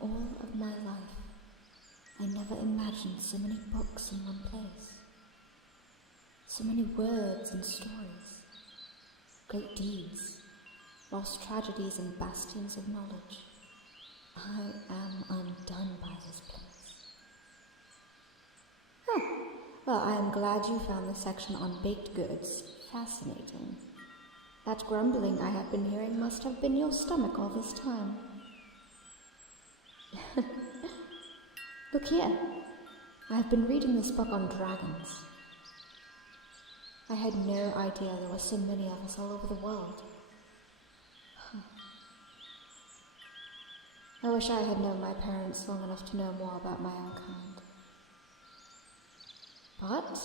all of my life, I never imagined so many books in one place. So many words and stories, great deeds, lost tragedies and bastions of knowledge. I am undone by this place. Oh, well, I am glad you found the section on baked goods fascinating. That grumbling I have been hearing must have been your stomach all this time. Look here. I have been reading this book on dragons. I had no idea there were so many of us all over the world. I wish I had known my parents long enough to know more about my own kind. But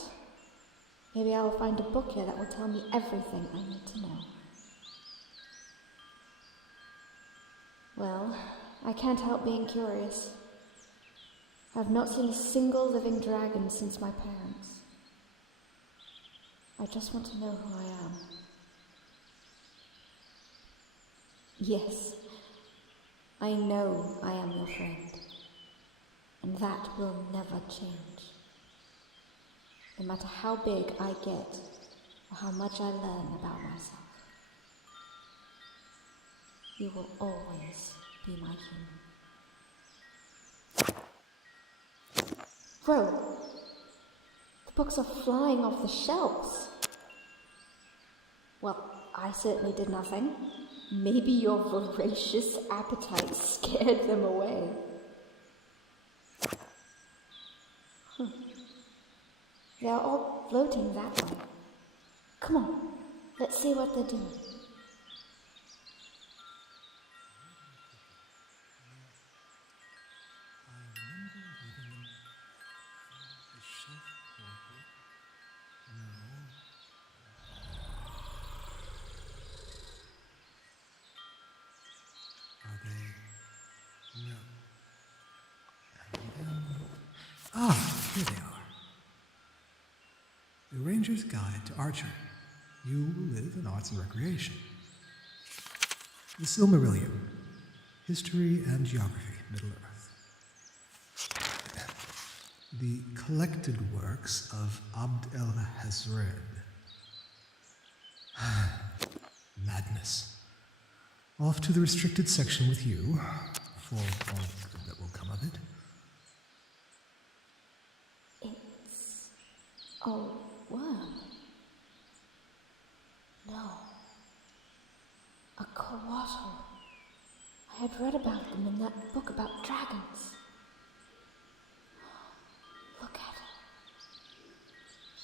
maybe I will find a book here that will tell me everything I need to know. Well, I can't help being curious. I've not seen a single living dragon since my parents. I just want to know who I am. Yes, I know I am your friend, and that will never change. No matter how big I get, or how much I learn about myself, you will always be my human. Whoa! The books are flying off the shelves. Well, I certainly did nothing. Maybe your voracious appetite scared them away. They are all floating that way. Come on, let's see what they're doing. Here they are. The Ranger's Guide to Archery. You live in arts and recreation. The Silmarillion. History and Geography, Middle Earth. The collected works of Abd el-Hazred. Madness. Off to the restricted section with you, for all good that will come of it. It's a worm. No. A coatl. I had read about them in that book about dragons. Look at him.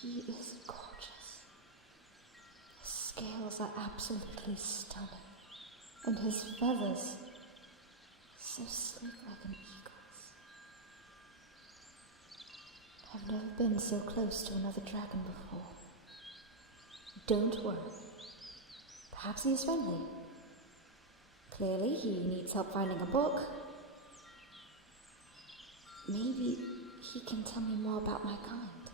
He is gorgeous. His scales are absolutely stunning. And his feathers, so sleek like an eagle's. I've never been so close to another dragon before. Don't worry. Perhaps he is friendly. Clearly, he needs help finding a book. Maybe he can tell me more about my kind.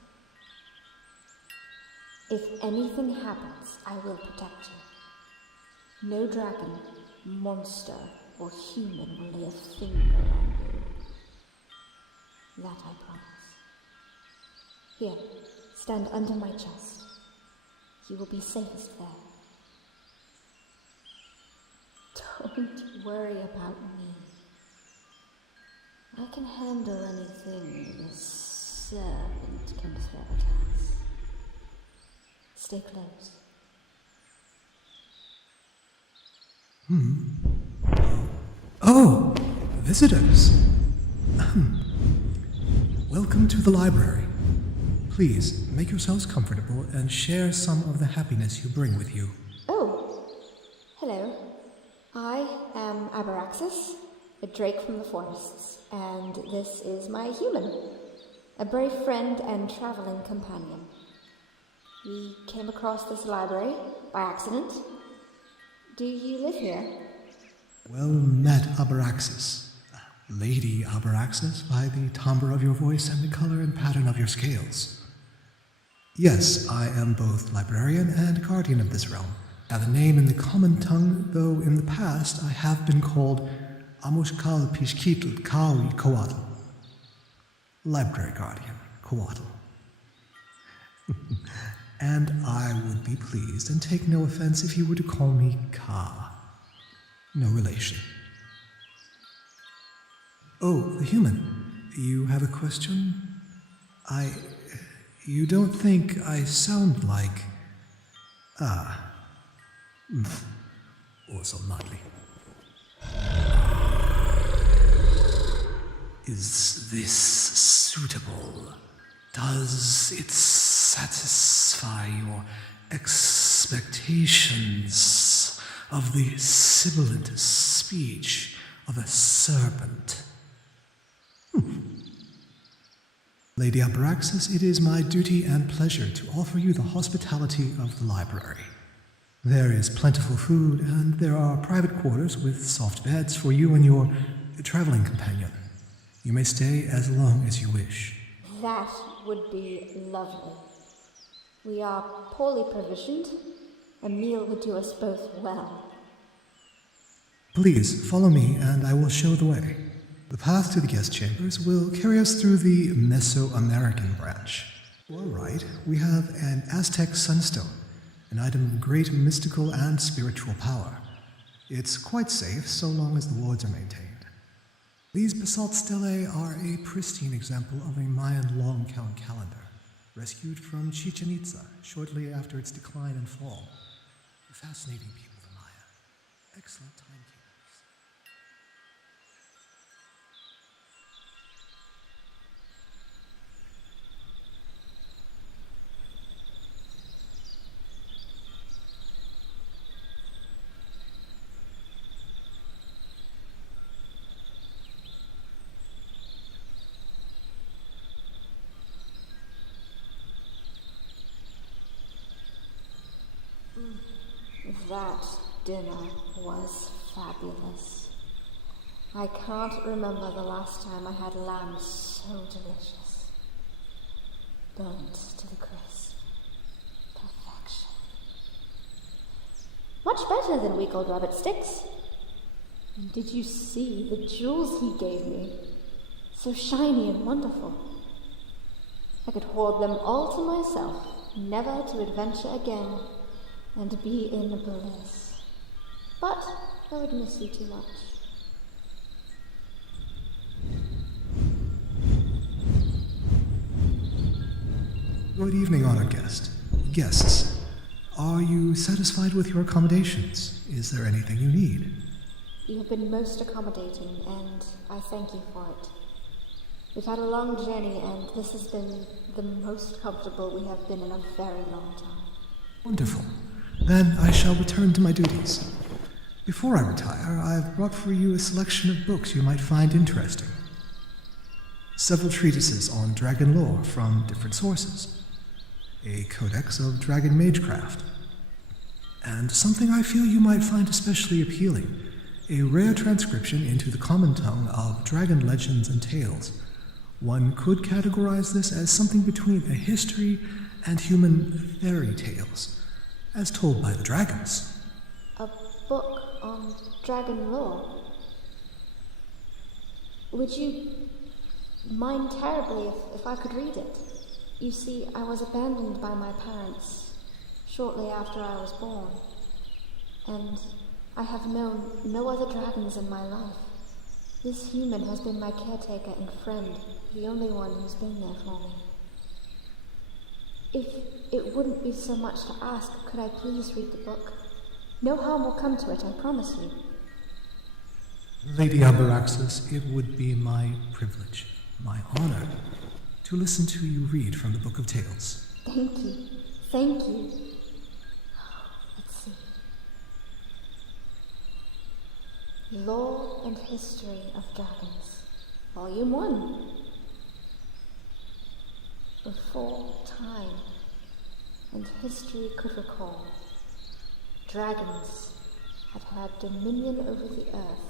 If anything happens, I will protect you. No dragon, monster, or human will lay a finger on you. That I promise. Here, stand under my chest. You will be safest there. Don't worry about me. I can handle anything a servant can throw at us. Stay close. Oh, visitors. Welcome to the library. Please, make yourselves comfortable and share some of the happiness you bring with you. Oh, hello. I am Abaraxis, a drake from the forests, and this is my human, a brave friend and traveling companion. We came across this library by accident. Do you live here? Well met, Abaraxis. Lady Abaraxis, by the timbre of your voice and the color and pattern of your scales. Yes, I am both librarian and guardian of this realm. Now the name in the common tongue, though in the past I have been called Amushkal Pishkitl Kawi Coatl. Library Guardian, Coatl. And I would be pleased and take no offense if you were to call me Ka. No relation. Oh, the human. You have a question? You don't think I sound like... Also nightly. Is this suitable? Does it satisfy your expectations of the sibilant speech of a serpent? Lady Abraxas, it is my duty and pleasure to offer you the hospitality of the library. There is plentiful food, and there are private quarters with soft beds for you and your traveling companion. You may stay as long as you wish. That would be lovely. We are poorly provisioned. A meal would do us both well. Please follow me, and I will show the way. The path to the guest chambers will carry us through the Mesoamerican branch. All right, we have an Aztec sunstone, an item of great mystical and spiritual power. It's quite safe so long as the wards are maintained. These basalt stelae are a pristine example of a Mayan long count calendar, rescued from Chichen Itza shortly after its decline and fall. A fascinating people, the Maya. Excellent timekeepers. That dinner was fabulous. I can't remember the last time I had lamb so delicious. Burnt to the crisp. Perfection. Much better than week old rabbit sticks. And did you see the jewels he gave me? So shiny and wonderful. I could hoard them all to myself, never to adventure again, and be in bliss. But I would miss you too much. Good evening, honored guests. Are you satisfied with your accommodations? Is there anything you need? You have been most accommodating, and I thank you for it. We've had a long journey, and this has been the most comfortable we have been in a very long time. Wonderful. Then I shall return to my duties. Before I retire, I've brought for you a selection of books you might find interesting. Several treatises on dragon lore from different sources. A codex of dragon magecraft. And something I feel you might find especially appealing, a rare transcription into the common tongue of dragon legends and tales. One could categorize this as something between a history and human fairy tales, as told by the dragons. A book on dragon lore? Would you mind terribly if I could read it? You see, I was abandoned by my parents shortly after I was born, and I have known no other dragons in my life. This human has been my caretaker and friend, the only one who's been there for me. If it wouldn't be so much to ask, could I please read the book? No harm will come to it, I promise you. Lady Abraxas, it would be my privilege, my honor, to listen to you read from the Book of Tales. Thank you. Thank you. Let's see. Lore and History of Dragons, Volume 1. Before time and history could recall, dragons had had dominion over the earth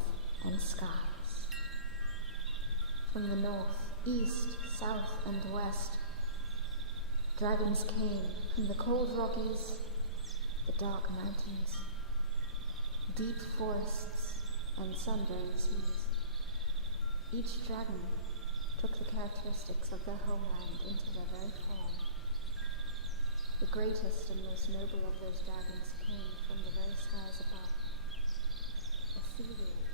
and skies. From the north, east, south, and west, dragons came from the cold Rockies, the dark mountains, deep forests, and sunburned seas. Each dragon took the characteristics of their homeland into their very form. The greatest and most noble of those dragons came from the very skies above, ethereal